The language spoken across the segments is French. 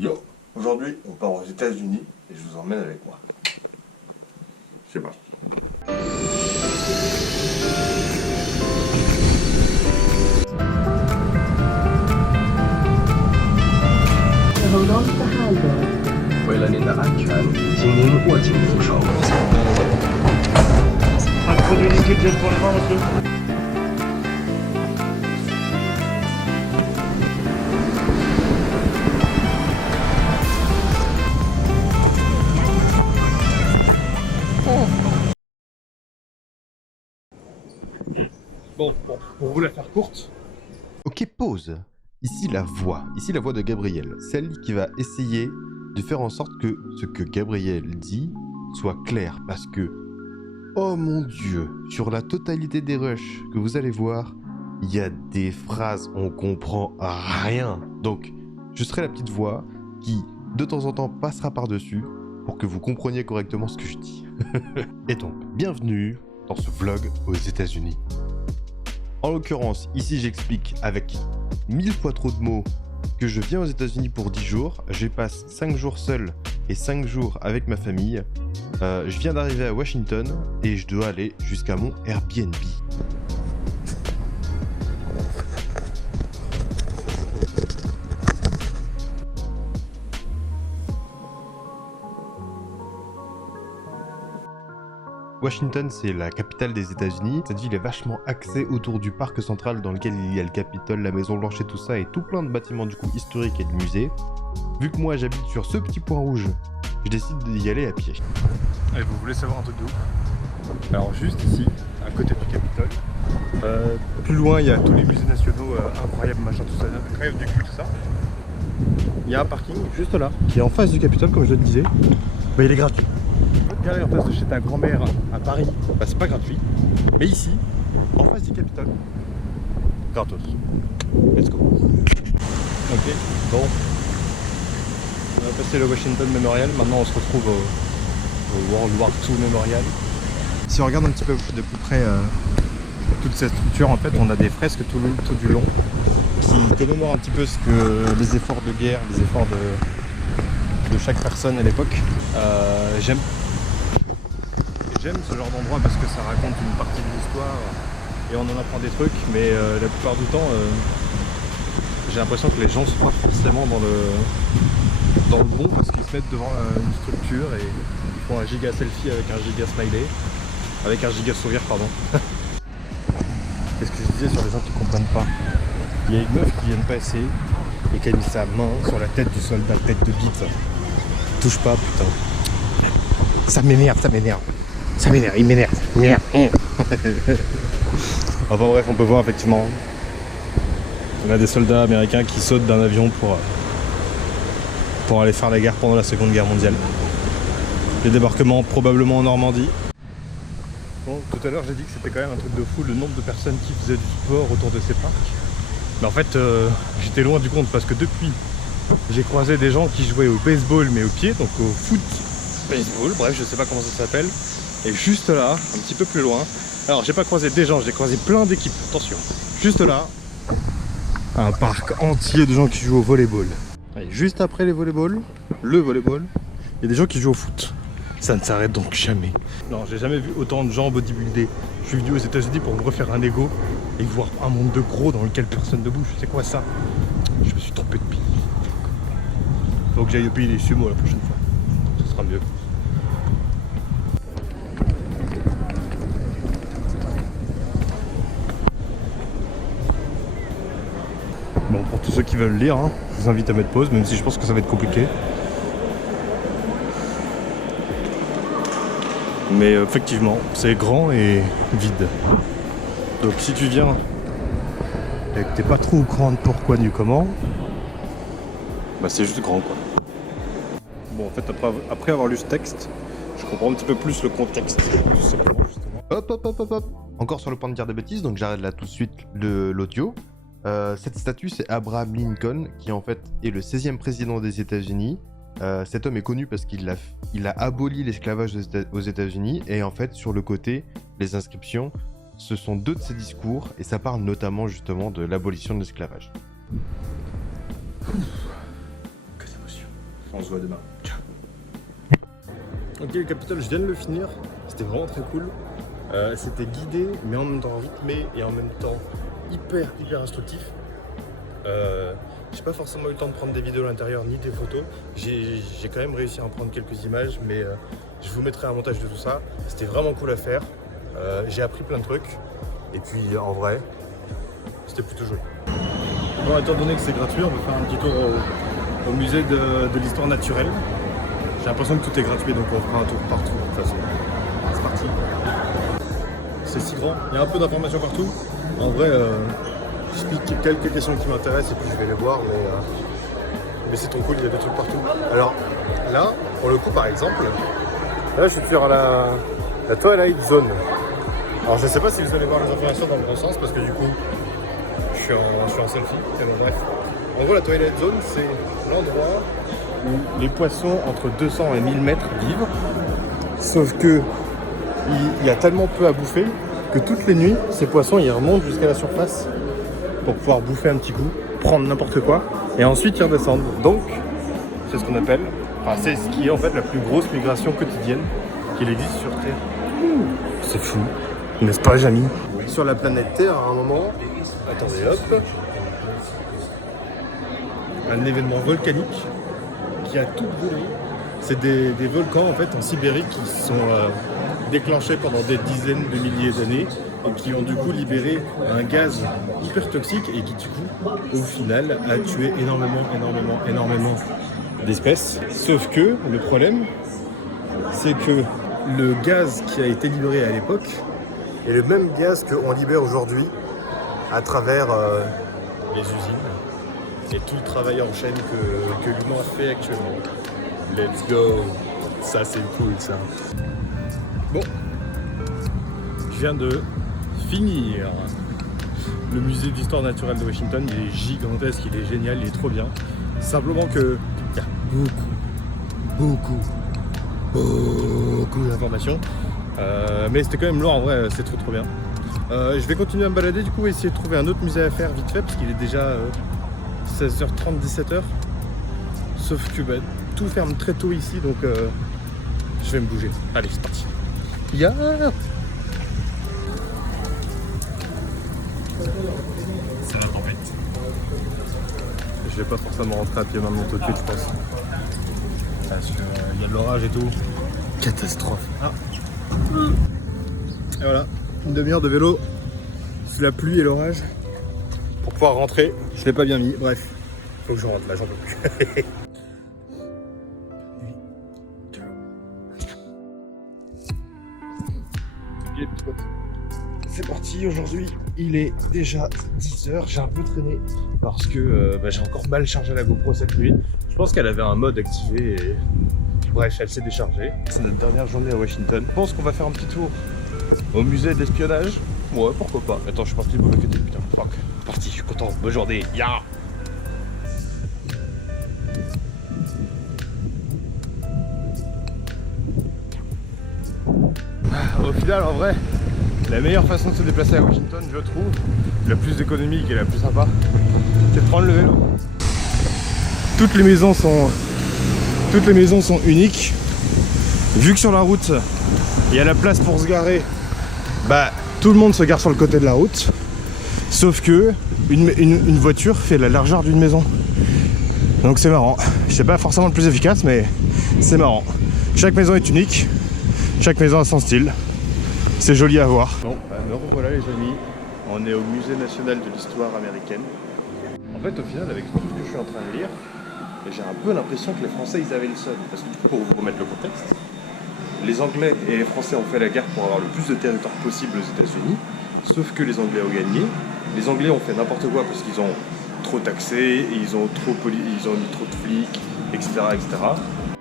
Yo, aujourd'hui on part aux États-Unis et je vous emmène avec moi. C'est parti. Hold on to the handle. 为了您的安全，请您握紧扶手。Bon, pour vous la faire courte. Ok, pause. Ici la voix de Gabriel, celle qui va essayer de faire en sorte que ce que Gabriel dit soit clair, parce que, oh mon dieu, sur la totalité des rushs que vous allez voir, il y a des phrases, on comprend rien. Donc, je serai la petite voix qui, de temps en temps, passera par-dessus pour que vous compreniez correctement ce que je dis. Et donc, bienvenue dans ce vlog aux États-Unis. En l'occurrence, ici j'explique avec 1000 fois trop de mots que je viens aux États-Unis pour 10 jours. Je passe 5 jours seul et 5 jours avec ma famille. Je viens d'arriver à Washington et je dois aller jusqu'à mon Airbnb. Washington, c'est la capitale des États-Unis. Cette ville est vachement axée autour du parc central dans lequel il y a le Capitole, la Maison Blanche et tout ça, et tout plein de bâtiments du coup historiques et de musées. Vu que moi j'habite sur ce petit point rouge, je décide d'y aller à pied. Allez, vous voulez savoir un truc de ouf? Alors juste ici, à côté du Capitole, plus loin il y a tous les musées nationaux incroyables, machin, tout ça, incroyable du cul, tout ça. Il y a un parking juste là, qui est en face du Capitole, comme je le disais. Bah, il est gratuit. Garer en face de chez ta grand-mère à Paris, bah c'est pas gratuit. Mais ici, en face du Capitole, gratos. Let's go. Ok, bon. On a passé le Washington Memorial, maintenant on se retrouve au World War II Memorial. Si on regarde un petit peu de plus près toute cette structure, en fait on a des fresques tout du long qui commémorent un petit peu les efforts de guerre, les efforts de chaque personne à l'époque. J'aime ce genre d'endroit parce que ça raconte une partie de l'histoire et on en apprend des trucs, mais la plupart du temps j'ai l'impression que les gens sont pas forcément dans le bon parce qu'ils se mettent devant une structure et ils font un giga selfie avec un giga smiley, avec un giga sourire, pardon. Qu'est-ce que je disais sur les gens qui comprennent pas? Il y a une meuf qui vient de passer et qui a mis sa main sur la tête du soldat, tête de bite. Touche pas, putain. Ça m'énerve, ça m'énerve. Ça m'énerve, il m'énerve. Enfin bref, on peut voir effectivement. On a des soldats américains qui sautent d'un avion pour aller faire la guerre pendant la Seconde Guerre mondiale. Les débarquements probablement en Normandie. Bon, tout à l'heure j'ai dit que c'était quand même un truc de fou le nombre de personnes qui faisaient du sport autour de ces parcs. Mais en fait j'étais loin du compte parce que depuis j'ai croisé des gens qui jouaient au baseball mais au pied, donc au foot baseball, bref je sais pas comment ça s'appelle. Et juste là, un petit peu plus loin, alors j'ai pas croisé des gens, j'ai croisé plein d'équipes, attention. Juste là, un parc entier de gens qui jouent au volleyball. Et juste après le volleyball, il y a des gens qui jouent au foot. Ça ne s'arrête donc jamais. Non, j'ai jamais vu autant de gens bodybuildés. Je suis venu aux États-Unis pour me refaire un ego et voir un monde de gros dans lequel personne ne bouge. C'est quoi ça? Je me suis trompé de pays. Faut que j'aille au pays des sumo la prochaine fois. Ce sera mieux. Bon, pour tous ceux qui veulent lire, je vous invite à mettre pause, même si je pense que ça va être compliqué. Mais effectivement, c'est grand et vide. Donc si tu viens et que t'es pas trop au courant de pourquoi ni comment, bah c'est juste grand quoi. Bon en fait après avoir lu ce texte, je comprends un petit peu plus le contexte. Tout simplement, justement. Hop. Encore sur le point de dire des bêtises, donc j'arrête là tout de suite l'audio. Cette statue, c'est Abraham Lincoln, qui en fait est le 16e président des États-Unis. Cet homme est connu parce qu'il a aboli l'esclavage aux États-Unis, et en fait, sur le côté, les inscriptions, ce sont 2 de ses discours, et ça parle notamment justement de l'abolition de l'esclavage. Que d'émotion. On se voit demain. Ciao. Ok, le Capitole, je viens de le finir. C'était vraiment très cool. C'était guidé, mais en même temps rythmé et en même temps hyper instructif. J'ai pas forcément eu le temps de prendre des vidéos à l'intérieur ni des photos. J'ai quand même réussi à en prendre quelques images, mais je vous mettrai un montage de tout ça. C'était vraiment cool à faire. J'ai appris plein de trucs. Et puis en vrai, c'était plutôt joli. Bon, étant donné que c'est gratuit, on va faire un petit tour au musée de l'histoire naturelle. J'ai l'impression que tout est gratuit, donc on fera un tour partout de toute façon. C'est parti. C'est si grand, il y a un peu d'informations partout. En vrai, je pique quelques questions qui m'intéressent et puis je vais les voir, mais c'est trop cool, il y a des trucs partout. Alors là, pour le coup par exemple, là je suis sur la Twilight Zone. Alors je sais pas si vous allez voir les informations dans le bon sens parce que du coup je suis en selfie, mais bon, bref. En gros la Twilight Zone c'est l'endroit où les poissons entre 200 et 1000 mètres vivent, sauf que il y a tellement peu à bouffer que toutes les nuits ces poissons ils remontent jusqu'à la surface pour pouvoir bouffer un petit coup, prendre n'importe quoi et ensuite ils redescendent. Donc c'est ce qu'on appelle, enfin c'est ce qui est en fait la plus grosse migration quotidienne qu'il existe sur Terre. C'est fou, n'est-ce pas Jamy? Sur la planète Terre à un moment, attendez hop, un événement volcanique qui a tout brûlé. C'est des volcans en fait en Sibérie qui sont déclenchés pendant des dizaines de milliers d'années et qui ont du coup libéré un gaz hyper toxique et qui du coup au final a tué énormément d'espèces. Sauf que le problème c'est que le gaz qui a été libéré à l'époque est le même gaz qu'on libère aujourd'hui à travers les usines et tout le travail en chaîne que l'humain fait actuellement. Let's go! Ça c'est cool ça. Bon, je viens de finir. Le musée d'histoire naturelle de Washington, il est gigantesque, il est génial, il est trop bien. Simplement que il y a beaucoup d'informations. Mais c'était quand même lourd en vrai, c'est trop bien. Je vais continuer à me balader du coup et essayer de trouver un autre musée à faire vite fait parce qu'il est déjà 16h30, 17h. Sauf que tout ferme très tôt ici donc je vais me bouger. Allez, c'est parti. Yeah. C'est la tempête. Je vais pas forcément rentrer à pied maintenant tout de suite je pense. Parce qu'il y a de l'orage et tout. Catastrophe. Ah. Et voilà, une demi-heure de vélo sous la pluie et l'orage pour pouvoir rentrer. Je l'ai pas bien mis, bref. Faut que je rentre là, j'en peux plus. C'est parti, aujourd'hui il est déjà 10h, j'ai un peu traîné parce que j'ai encore mal chargé la GoPro cette nuit. Je pense qu'elle avait un mode activé et bref, elle s'est déchargée. C'est notre dernière journée à Washington. Je pense qu'on va faire un petit tour au musée d'espionnage. Ouais, pourquoi pas. Attends, je suis parti de mauvais côté, putain. Fuck. Parti, je suis content. Bonne journée. Ya. Au final, en vrai, la meilleure façon de se déplacer à Washington, je trouve, la plus économique et la plus sympa, c'est de prendre le vélo. Toutes les maisons sont uniques. Vu que sur la route, il y a la place pour se garer, tout le monde se gare sur le côté de la route. Sauf que une voiture fait la largeur d'une maison. Donc c'est marrant. C'est pas forcément le plus efficace, mais c'est marrant. Chaque maison est unique. Chaque maison a son style. C'est joli à voir. Bon, me revoilà les amis. On est au musée national de l'histoire américaine. En fait, au final, avec tout ce que je suis en train de lire, j'ai un peu l'impression que les Français, ils avaient le seum. Parce que pour vous remettre le contexte, les Anglais et les Français ont fait la guerre pour avoir le plus de territoire possible aux États-Unis. Sauf que les Anglais ont gagné. Les Anglais ont fait n'importe quoi parce qu'ils ont trop taxé, ils ont mis trop de flics, etc.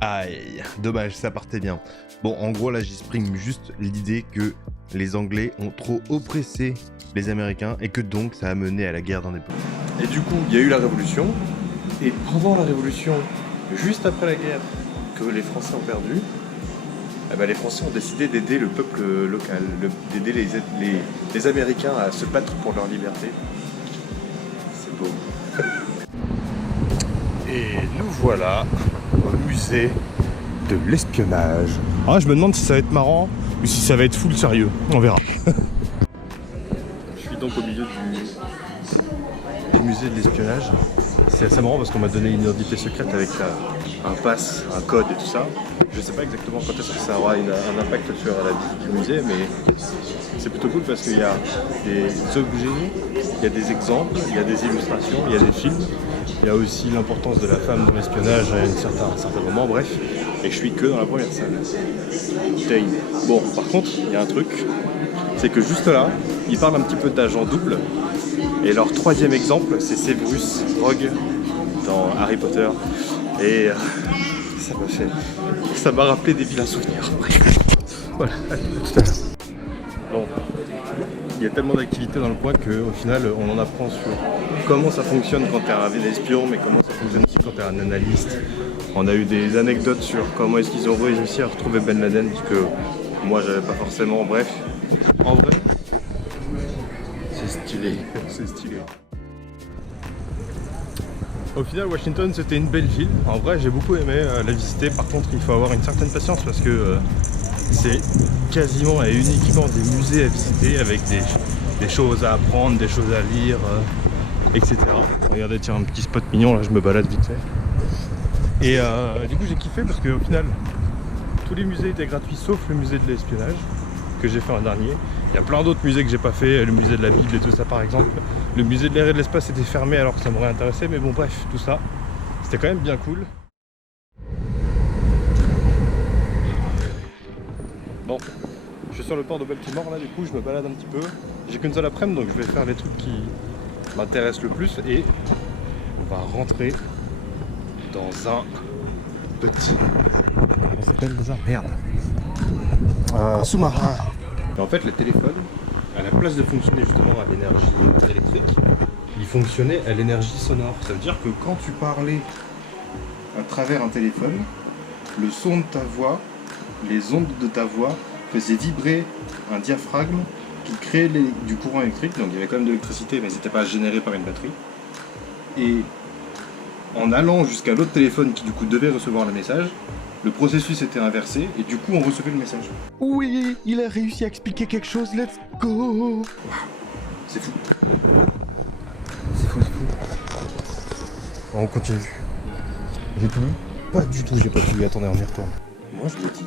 Aïe, dommage, ça partait bien. Bon, en gros, là, j'exprime juste l'idée que les Anglais ont trop oppressé les Américains et que donc ça a mené à la guerre d'indépendance. Et du coup, il y a eu la Révolution. Et pendant la Révolution, juste après la guerre que les Français ont perdu, les Français ont décidé d'aider le peuple local, d'aider les Américains à se battre pour leur liberté. C'est beau. Et nous voilà au musée de l'espionnage. Ah, je me demande si ça va être marrant ou si ça va être full sérieux. On verra. Je suis donc au milieu du musée de l'espionnage. C'est assez marrant parce qu'on m'a donné une identité secrète avec un pass, un code et tout ça. Je sais pas exactement quand est-ce que ça aura un impact sur la visite du musée, mais c'est plutôt cool parce qu'il y a des objets, il y a des exemples, il y a des illustrations, il y a des films. Il y a aussi l'importance de la femme dans l'espionnage à un certain moment, bref. Et je suis que dans la première salle. Bon, par contre, il y a un truc, c'est que juste là, ils parlent un petit peu d'agent double. Et leur troisième exemple, c'est Severus Rogue dans Harry Potter. Et ça m'a rappelé des vilains souvenirs. Voilà, à tout à l'heure. Bon, il y a tellement d'activités dans le coin qu'au final, on en apprend sur comment ça fonctionne quand tu es un espion, mais comment ça fonctionne aussi quand tu es un analyste. On a eu des anecdotes sur comment est-ce qu'ils ont réussi à retrouver Ben Laden, parce que moi, j'avais pas forcément. Bref, en vrai, c'est stylé, c'est stylé. Au final, Washington, c'était une belle ville. En vrai, j'ai beaucoup aimé la visiter. Par contre, il faut avoir une certaine patience parce que c'est quasiment et uniquement des musées à visiter avec des choses à apprendre, des choses à lire, etc. Regardez, tiens, un petit spot mignon, là, je me balade vite fait. Et du coup, j'ai kiffé parce qu'au final, tous les musées étaient gratuits sauf le musée de l'espionnage que j'ai fait en dernier. Il y a plein d'autres musées que j'ai pas fait, le musée de la Bible et tout ça par exemple. Le musée de l'air et de l'espace était fermé alors que ça m'aurait intéressé, mais bon bref, tout ça, c'était quand même bien cool. Bon, je suis sur le port de Baltimore là, du coup je me balade un petit peu. J'ai qu'une seule après-midi donc je vais faire les trucs qui m'intéressent le plus et on va rentrer dans un petit... Comment ça s'appelle déjà ? Merde. Sous-marin. Et en fait, le téléphone, à la place de fonctionner justement à l'énergie électrique, il fonctionnait à l'énergie sonore. Ça veut dire que quand tu parlais à travers un téléphone, le son de ta voix, les ondes de ta voix faisaient vibrer un diaphragme qui créait du courant électrique. Donc il y avait quand même de l'électricité, mais c'était pas généré par une batterie. Et en allant jusqu'à l'autre téléphone qui du coup devait recevoir le message, le processus était inversé et du coup on recevait le message. Oui, il a réussi à expliquer quelque chose, let's go. Wow. C'est fou. C'est fou, c'est fou. On continue. J'ai tout lu ? Pas du tout, j'ai pas tout lu. Attendez, on y retourne. Moi je vous dis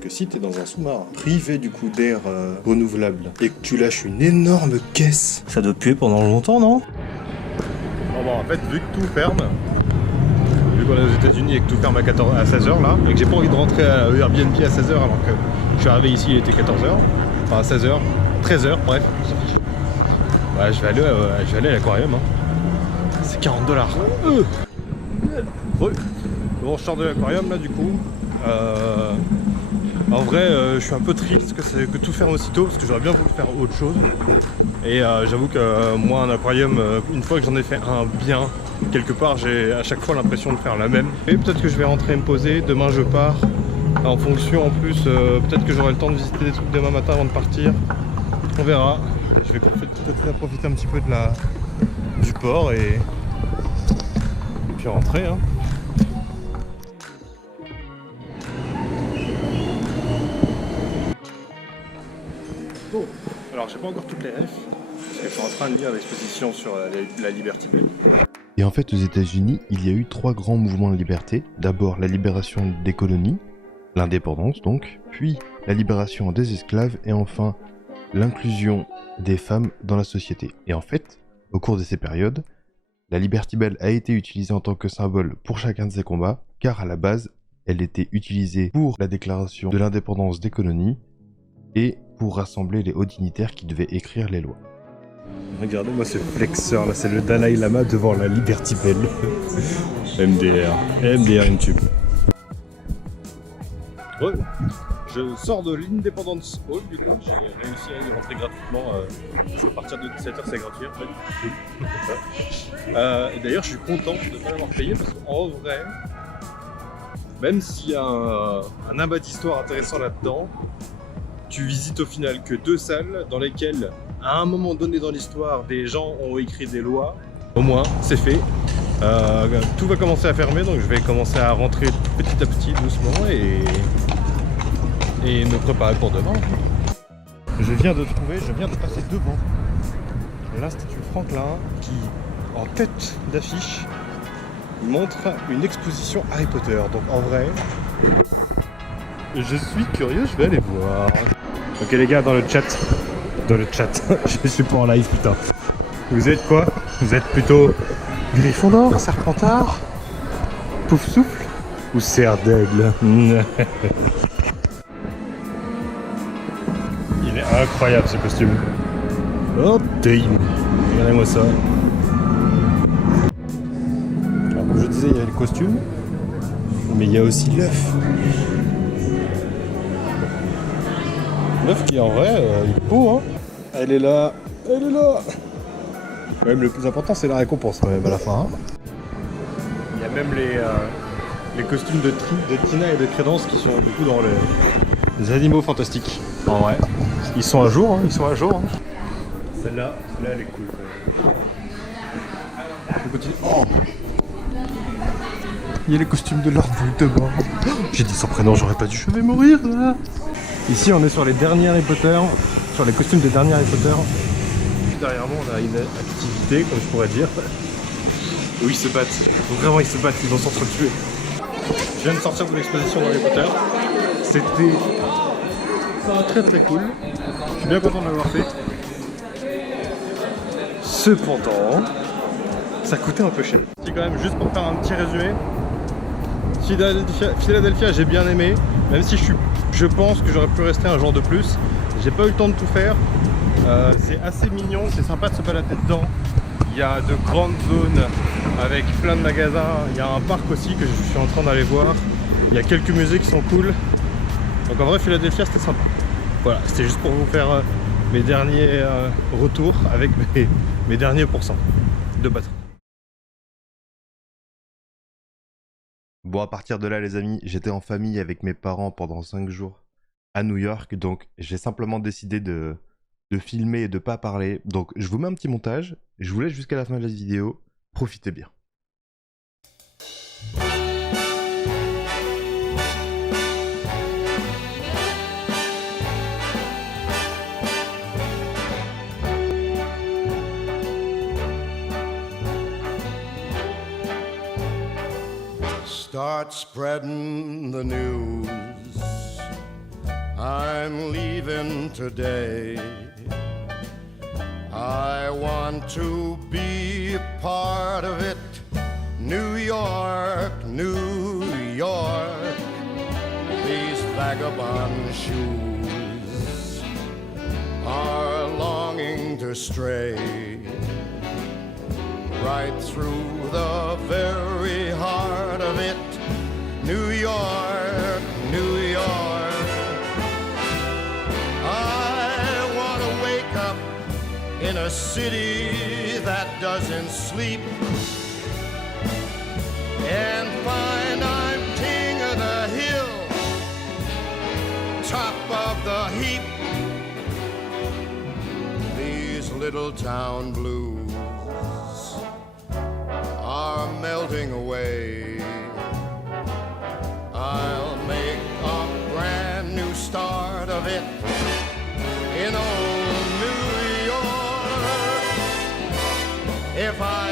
que si t'es dans un sous-marin privé du coup d'air renouvelable et que tu lâches une énorme caisse, Ça doit puer pendant longtemps, non ? Bon, en fait, vu que tout ferme, vu qu'on est aux États-Unis et que tout ferme à 16h là, et que j'ai pas envie de rentrer à Airbnb à 16h alors que je suis arrivé ici, il était 14h, enfin 16h, 13h, bref, on s'en fiche. Ouais, je vais aller à l'aquarium. Hein. C'est $40. Ouais. Bon, je sors de l'aquarium là du coup. En vrai, je suis un peu triste que tout ferme aussitôt parce que j'aurais bien voulu faire autre chose. Et j'avoue que moi, un aquarium, une fois que j'en ai fait un bien, quelque part, j'ai à chaque fois l'impression de faire la même. Et peut-être que je vais rentrer me poser. Demain, je pars. En fonction, en plus, peut-être que j'aurai le temps de visiter des trucs demain matin avant de partir. On verra. Je vais peut-être profiter un petit peu du port et puis rentrer. Hein. Bon, alors j'ai pas encore toutes les refs, parce que je suis en train de lire l'exposition sur la Liberty Bell. Et en fait, aux États-Unis, il y a eu 3 grands mouvements de liberté. D'abord, la libération des colonies, l'indépendance donc, puis la libération des esclaves, et enfin, l'inclusion des femmes dans la société. Et en fait, au cours de ces périodes, la Liberty Bell a été utilisée en tant que symbole pour chacun de ces combats, car à la base, elle était utilisée pour la déclaration de l'indépendance des colonies, et pour rassembler les hauts dignitaires qui devaient écrire les lois. Regardez-moi ce flexeur là, c'est le Dalai Lama devant la Liberty Bell. MDR YouTube. Ouais, je sors de l'Independence Hall du coup, j'ai réussi à y rentrer gratuitement. À partir de 17h c'est gratuit en fait. Et d'ailleurs je suis content de ne pas l'avoir payé parce qu'en vrai, même s'il y a un amas d'histoire intéressant là-dedans, tu visites au final que 2 salles dans lesquelles, à un moment donné dans l'histoire, des gens ont écrit des lois. Au moins, c'est fait. Tout va commencer à fermer, donc je vais commencer à rentrer petit à petit, doucement, et me préparer pour demain. Je viens de passer devant l'Institut Franklin qui, en tête d'affiche, montre une exposition Harry Potter. Donc en vrai, je suis curieux, je vais aller voir. Ok les gars, dans le chat, je suis pas en live, putain. Vous êtes quoi? Vous êtes plutôt Gryffondor, Serpentard, Poufsouffle ou Serre d'Aigle? Il est incroyable ce costume. Oh damn, regardez-moi ça. Alors, comme je disais, il y a le costume, mais il y a aussi l'œuf. L'œuf qui en vrai, il est beau, hein. Elle est là, elle est là. Même le plus important, c'est la récompense quand même à la fin. Hein. Il y a même les costumes de Tina et de Crédence qui sont du coup dans les animaux fantastiques. En vrai, ils sont à jour, hein, ils sont à jour. Hein. Celle-là, elle est cool. Je continue. Oh, il y a les costumes de Lord Voldemort. J'ai dit son prénom, j'aurais pas dû, je vais mourir là. Ici, on est sur les derniers Harry Potter, sur les costumes des derniers Harry Potter. Derrière moi, on a une activité, comme je pourrais dire, où ils se battent. Donc vraiment, ils se battent, ils vont s'entretuer. Je viens de sortir de l'exposition d'Harry Potter. C'était très très cool. Je suis bien content de l'avoir fait. Cependant, ça coûtait un peu cher. C'est quand même, juste pour faire un petit résumé, Philadelphia, j'ai bien aimé, même si je pense que j'aurais pu rester un jour de plus. J'ai pas eu le temps de tout faire. C'est assez mignon, c'est sympa de se balader dedans. Il y a de grandes zones avec plein de magasins. Il y a un parc aussi que je suis en train d'aller voir. Il y a quelques musées qui sont cool. Donc en vrai, Philadelphia, c'était sympa. Voilà, c'était juste pour vous faire mes derniers retours avec mes derniers pourcents de batterie. Bon, à partir de là, les amis, j'étais en famille avec mes parents pendant 5 jours à New York, donc j'ai simplement décidé de filmer et de pas parler. Donc je vous mets un petit montage, je vous laisse jusqu'à la fin de la vidéo, profitez bien. Start spreading the news. I'm leaving today. I want to be a part of it. New York, New York. These vagabond shoes are longing to stray right through the very heart of it. New York, New York. I want to wake up in a city that doesn't sleep and find I'm king of the hill, top of the heap. These little town blues are melting away. I'll make a brand new start of it in old New York. If I